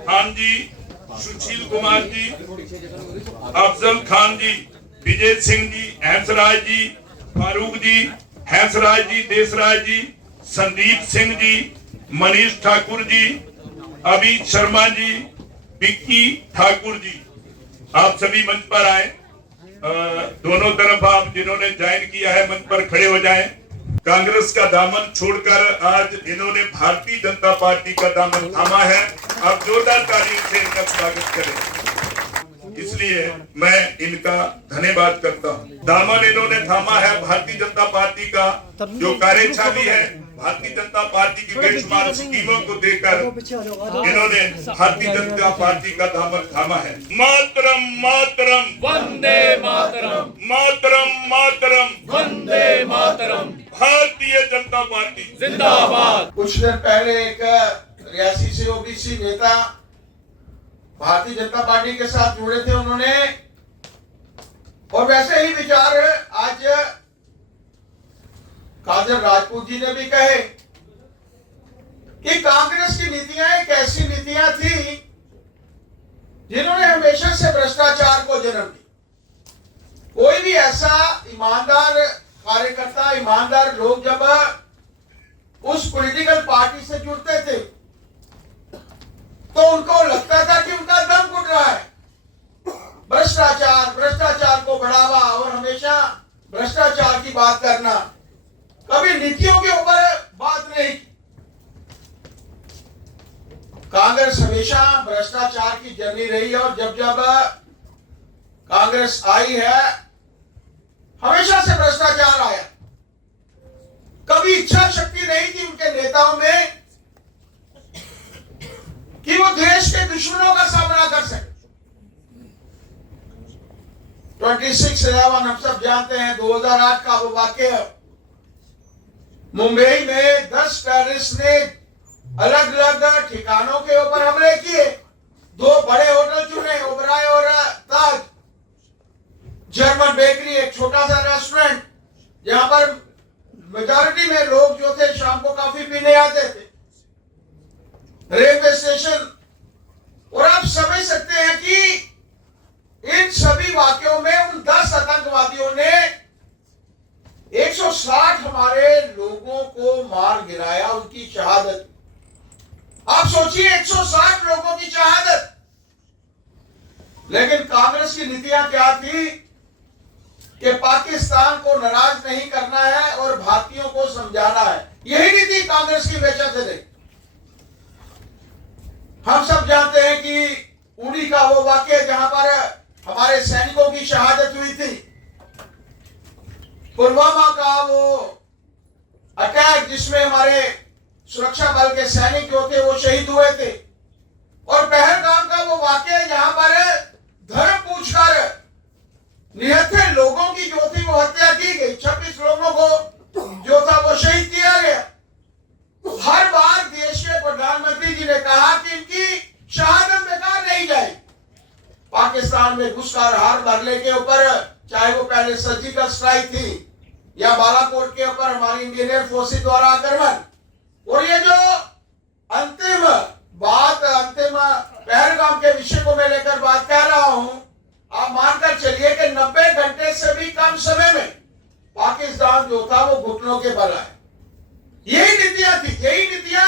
खान जी, सुशील कुमार जी, अफजल खान जी, विजय सिंह जी, हंसराज जी, फारूक जी, हंसराज जी, देसराज जी, संदीप सिंह जी, मनीष ठाकुर जी, अभित शर्मा जी, विक्की ठाकुर जी, आप सभी मंच पर आए। दोनों तरफ आप जिन्होंने ज्वाइन किया है मंच पर खड़े हो जाएं। कांग्रेस का दामन छोड़कर आज इन्होंने भारतीय जनता पार्टी का दामन थामा है। आप जोरदार तालियों से इनका स्वागत करें। इसलिए मैं इनका धन्यवाद करता हूँ। दामन इन्होंने थामा है भारतीय जनता पार्टी का, जो कार्यच्छाली है भारतीय जनता पार्टी की बेशुमार स्कीमों को देकर इन्होंने भारतीय जनता पार्टी का दामन थामा है। मातरम मातरम वंदे मातरम, मातरम मातरम वंदे मातरम, भारतीय जनता पार्टी जिंदाबाद। कुछ दिन पहले एक रियासी से ओबीसी नेता भारतीय जनता पार्टी के साथ जुड़े थे उन्होंने, और वैसे ही विचार आज काजल राजपूत जी ने भी कहे कि कांग्रेस की नीतियां एक ऐसी नीतियां थी जिन्होंने हमेशा से भ्रष्टाचार को जन्म दी। कोई भी ऐसा ईमानदार कार्यकर्ता, ईमानदार लोग जब उस पॉलिटिकल पार्टी से जुड़ते थे तो उनको लगता था कि उनका दम घुट रहा है। भ्रष्टाचार को बढ़ावा और हमेशा भ्रष्टाचार की बात करना, कभी नीतियों के ऊपर बात नहीं। कांग्रेस हमेशा भ्रष्टाचार की जर्नी रही है और जब जब कांग्रेस आई है हमेशा से भ्रष्टाचार आया। कभी इच्छा शक्ति नहीं थी उनके नेताओं में कि वो देश के दुश्मनों का सामना कर सके। 26/11 हम सब जानते हैं, 2008 का वो वाकया। मुंबई में 10 टेररिस्ट ने अलग अलग ठिकानों के ऊपर हमले किए। 2 बड़े होटल चुने, ओबराय और ताज। जर्मन बेकरी, एक छोटा सा रेस्टोरेंट जहां पर मेजॉरिटी में लोग जो थे शाम को कॉफी पीने आते थे। Railway station. और आप समझ सकते हैं कि इन सभी वाक्यों में उन 10 आतंकवादियों ने 160 हमारे लोगों को मार गिराया, उनकी शहादत। आप सोचिए 160 लोगों की शहादत। लेकिन कांग्रेस की नीतियां क्या थी कि पाकिस्तान को नाराज नहीं करना है और भारतीयों को समझाना है। यही नीति कांग्रेस की हमेशा से रही। हम सब जानते हैं कि उड़ी का वो वाकया जहां पर हमारे सैनिकों की शहादत हुई थी, पुलवामा का वो अटैक जिसमें हमारे सुरक्षा बल के सैनिक जो थे वो शहीद हुए थे, और पहलगाम का वो वाकया जहां पर धर्म पूछकर निहत्थे लोगों की जो थी वो हत्या की गई। 26 लोगों को जो था वो शहीद किया गया। हर बार देश के प्रधानमंत्री जी ने कहा कि इनकी शहादत बेकार नहीं जाए। पाकिस्तान में घुसकर हर मरने के ऊपर, चाहे वो पहले सर्जिकल स्ट्राइक थी या बालाकोट के ऊपर हमारी इंडियन एयरफोर्स द्वारा आक्रमण, और ये जो अंतिम पहलगाम के विषय को मैं लेकर बात कर रहा हूं, आप मानकर चलिए कि 90 घंटे से भी कम समय में पाकिस्तान जो था वो घुटनों के बल आए। यही नीतियां थी। यही नीतियां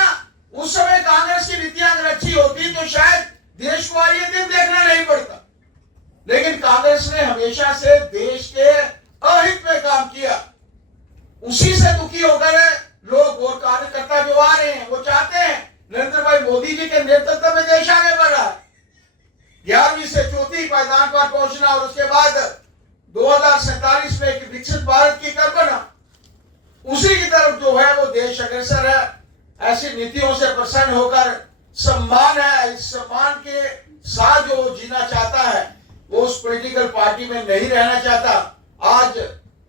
उस समय कांग्रेस की नीतियां अगर अच्छी होती तो शायद देश को ये दिन देखना नहीं पड़ता। लेकिन कांग्रेस ने हमेशा से देश के अहित में काम किया। उसी से दुखी होकर लोग और कार्यकर्ता जो आ रहे हैं वो चाहते हैं नरेंद्र भाई मोदी जी के नेतृत्व में देश आगे बढ़ रहा है। 11वीं से 4थी पायदान पर पहुंचना और उसके बाद 2047 में एक विकसित भारत की कल्पना, उसी की तरफ जो है वो देश अग्रसर है। ऐसी नीतियों से प्रसन्न होकर सम्मान है, इस सम्मान के साथ जो जीना चाहता है वो उस पॉलिटिकल पार्टी में नहीं रहना चाहता। आज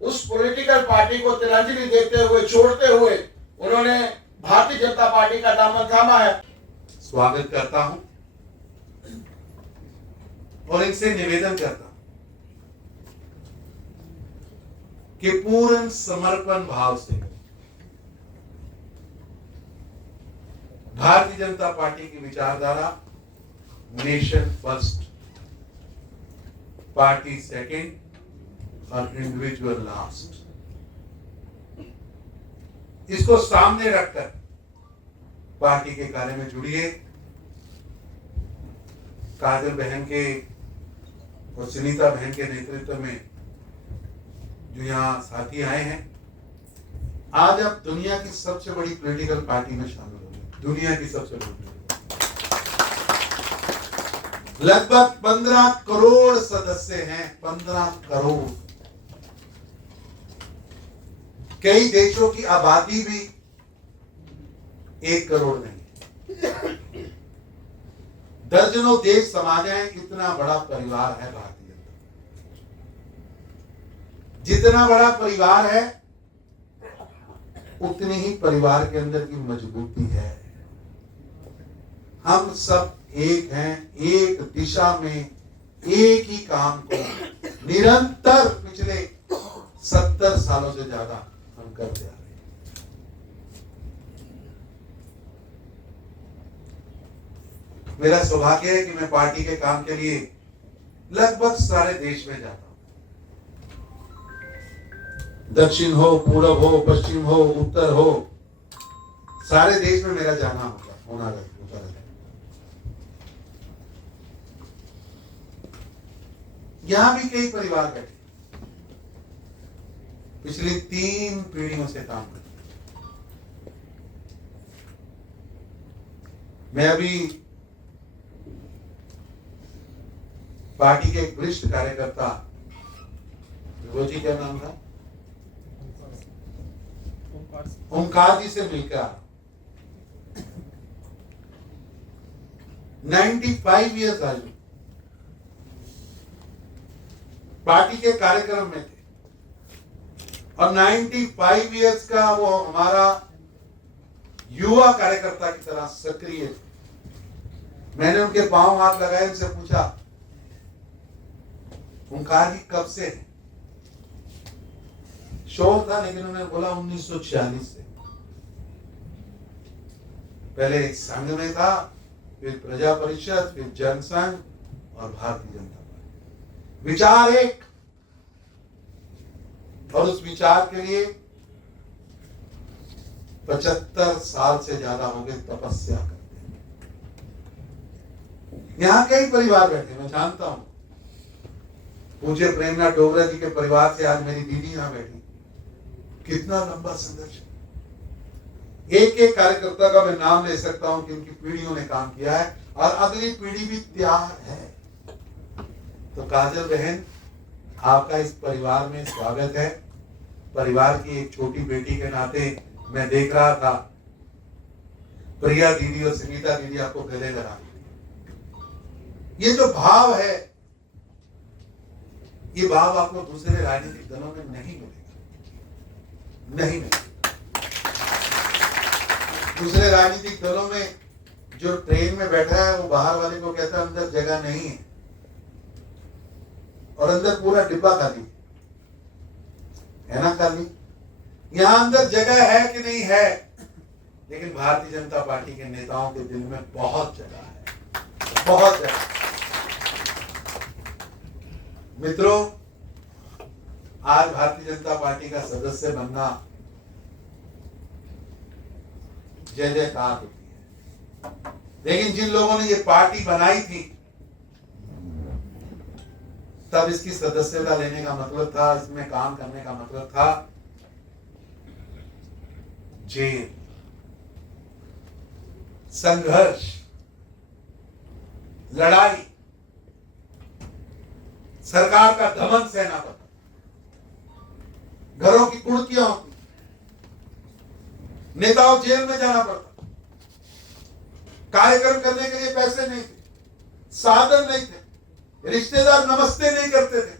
उस पॉलिटिकल पार्टी को तिलांजलि देते हुए, छोड़ते हुए उन्होंने भारतीय जनता पार्टी का दामन थामा है। स्वागत करता हूं और इनसे निवेदन करता हूं कि पूर्ण समर्पण भाव से भारतीय जनता पार्टी की विचारधारा नेशन फर्स्ट, पार्टी सेकंड और इंडिविजुअल लास्ट, इसको सामने रखकर पार्टी के कार्य में जुड़िए। काजल बहन के और सुनीता बहन के नेतृत्व में जो यहाँ साथी आए हैं, आज आप दुनिया की सबसे बड़ी पॉलिटिकल पार्टी में शामिल हो गए। दुनिया की सबसे बड़ी, लगभग 15 करोड़ सदस्य हैं, 15 करोड़। कई देशों की आबादी भी 1 करोड़ नहीं, दर्जनों देश समाज हैं, इतना बड़ा परिवार है भारतीय जनता। जितना बड़ा परिवार है उतनी ही परिवार के अंदर की मजबूती है। हम सब एक हैं, एक दिशा में एक ही काम को निरंतर पिछले 70 सालों से ज्यादा हम करते आ रहे हैं। मेरा सौभाग्य है कि मैं पार्टी के काम के लिए लगभग सारे देश में जाता हूं। दक्षिण हो, पूरब हो, पश्चिम हो, उत्तर हो, सारे देश में मेरा जाना होता रहता है। यहां भी कई परिवार बैठे, पिछली 3 पीढ़ियों से काम करते। मैं अभी पार्टी के एक वरिष्ठ कार्यकर्ता, वो जी क्या नाम था, ओमकार जी से मिलकर 95 इयर्स आयु, पार्टी के कार्यक्रम में थे और 95 इयर्स का वो हमारा युवा कार्यकर्ता की तरह सक्रिय थे। मैंने उनके पांव हाथ लगाए, उनसे पूछा ओंकार जी कब से हैं? शोर था, लेकिन उन्होंने बोला 1946 से। पहले संघ में था, फिर प्रजा परिषद, फिर जनसंघ और भारतीय जनता पार्टी। विचार एक, और उस विचार के लिए 75 साल से ज्यादा हो गए तपस्या करते। यहां कई परिवार बैठे, मैं जानता हूं। पूज्य प्रेमनाथ डोगरा जी के परिवार से आज मेरी दीदी यहां बैठी। कितना लंबा संघर्ष। एक एक कार्यकर्ता का मैं नाम ले सकता हूं कि उनकी पीढ़ियों ने काम किया है और अगली पीढ़ी भी तैयार है। तो काजल बहन, आपका इस परिवार में स्वागत है। परिवार की एक छोटी बेटी के नाते मैं देख रहा था प्रिया दीदी और सुनीता दीदी आपको गले लगा। ये जो भाव है, ये भाव आपको दूसरे राजनीतिक दलों में नहीं मिलेगा, नहीं मिलेगा। दूसरे राजनीतिक दलों में जो ट्रेन में बैठा है वो बाहर वाले को कहता है अंदर जगह नहीं है, और अंदर पूरा डिब्बा खाली है ना, खाली। यहां अंदर जगह है कि नहीं है, लेकिन भारतीय जनता पार्टी के नेताओं के दिल में बहुत जगह है, बहुत जगह। मित्रों, आज भारतीय जनता पार्टी का सदस्य बनना जय जयकार होती है, लेकिन जिन लोगों ने ये पार्टी बनाई थी तब इसकी सदस्यता लेने का मतलब था, इसमें काम करने का मतलब था जेल, संघर्ष, लड़ाई, सरकार का दमन सहना पड़ता, घरों की कुर्कियां होती, नेताओं जेल में जाना पड़ता, कार्यक्रम करने के लिए पैसे नहीं थे, साधन नहीं थे, रिश्तेदार नमस्ते नहीं करते थे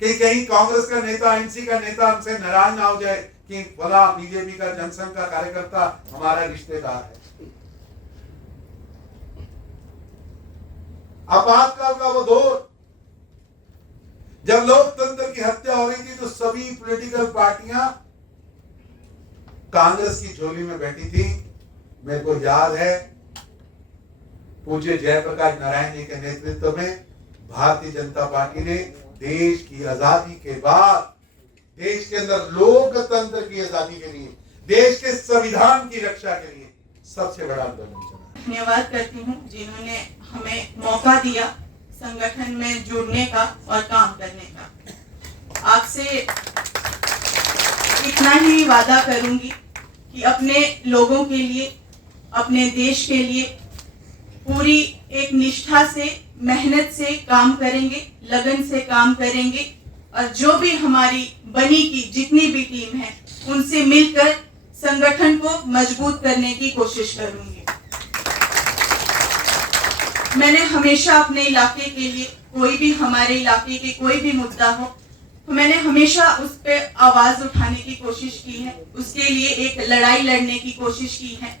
कि कहीं कांग्रेस का नेता, एनसी का नेता हमसे नाराज ना हो जाए कि फला बीजेपी का जनसंघ का कार्यकर्ता हमारा रिश्तेदार है। आपातकाल का वो दौर जब लोकतंत्र की हत्या हो रही थी तो सभी पॉलिटिकल पार्टियां कांग्रेस की झोली में बैठी थी मेरे को याद है पूज्य जयप्रकाश नारायण जी के नेतृत्व में भारतीय जनता पार्टी ने देश की आजादी के बाद देश के अंदर लोकतंत्र की आजादी के लिए, देश के संविधान की रक्षा के लिए सबसे बड़ा आंदोलन चला। धन्यवाद करती हूँ जिन्होंने हमें मौका दिया संगठन में जुड़ने का और काम करने का। आपसे इतना ही वादा करूंगी कि अपने लोगों के लिए, अपने देश के लिए पूरी एक निष्ठा से, मेहनत से काम करेंगे, लगन से काम करेंगे और जो भी हमारी बनी की जितनी भी टीम है उनसे मिलकर संगठन को मजबूत करने की कोशिश करूंगी। मैंने हमेशा अपने इलाके के लिए, कोई भी हमारे इलाके के कोई भी मुद्दा हो तो मैंने हमेशा उस पे आवाज उठाने की कोशिश की है, उसके लिए एक लड़ाई लड़ने की कोशिश की है।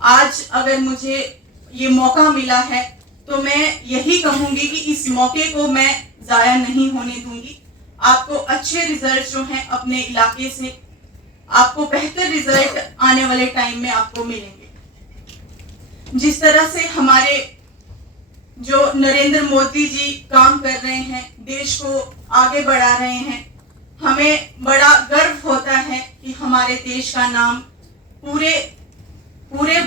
आज अगर मुझे ये मौका मिला है तो मैं यही कहूंगी कि इस मौके को मैं जाया नहीं होने दूंगी। आपको अच्छे रिजल्ट जो हैं अपने इलाके से, आपको बेहतर रिजल्ट आने वाले टाइम में आपको मिलेंगे। जिस तरह से हमारे जो नरेंद्र मोदी जी काम कर रहे हैं, देश को आगे बढ़ा रहे हैं, हमें बड़ा गर्व होता है कि हमारे देश का नाम पूरे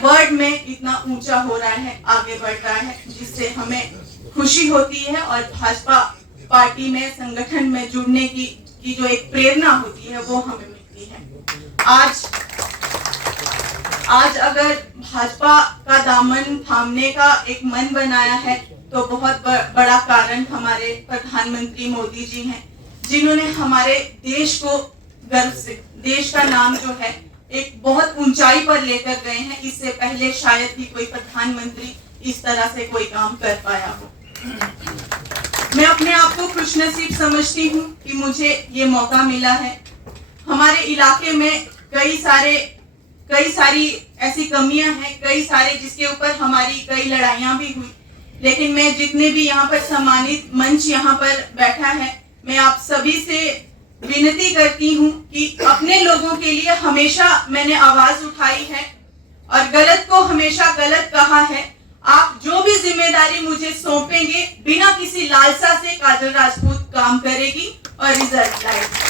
वर्ल्ड में इतना ऊंचा हो रहा है, आगे बढ़ रहा है, जिससे हमें खुशी होती है और भाजपा पार्टी में, संगठन में जुड़ने की जो एक प्रेरणा होती है वो हमें मिलती है। आज अगर भाजपा का दामन थामने का एक मन बनाया है तो बहुत बड़ा कारण हमारे प्रधानमंत्री मोदी जी हैं, जिन्होंने हमारे देश को गर्व से, देश का नाम जो है एक बहुत ऊंचाई पर लेकर गए हैं। इससे पहले शायद ही कोई प्रधानमंत्री इस तरह से कोई काम कर पाया हो। मैं अपने आप को खुशनसीब समझती हूँ कि मुझे ये मौका मिला है। हमारे इलाके में कई सारी ऐसी कमियां हैं, कई सारे जिसके ऊपर हमारी कई लड़ाइयां भी हुई, लेकिन मैं जितने भी यहाँ पर सम्मानित मंच यहाँ पर बैठा है, मैं आप सभी से विनती करती हूँ कि अपने लोगों के लिए हमेशा मैंने आवाज उठाई है और गलत को हमेशा गलत कहा है। आप जो भी जिम्मेदारी मुझे सौंपेंगे, बिना किसी लालसा से काजल राजपूत काम करेगी और रिजल्ट लाएगी।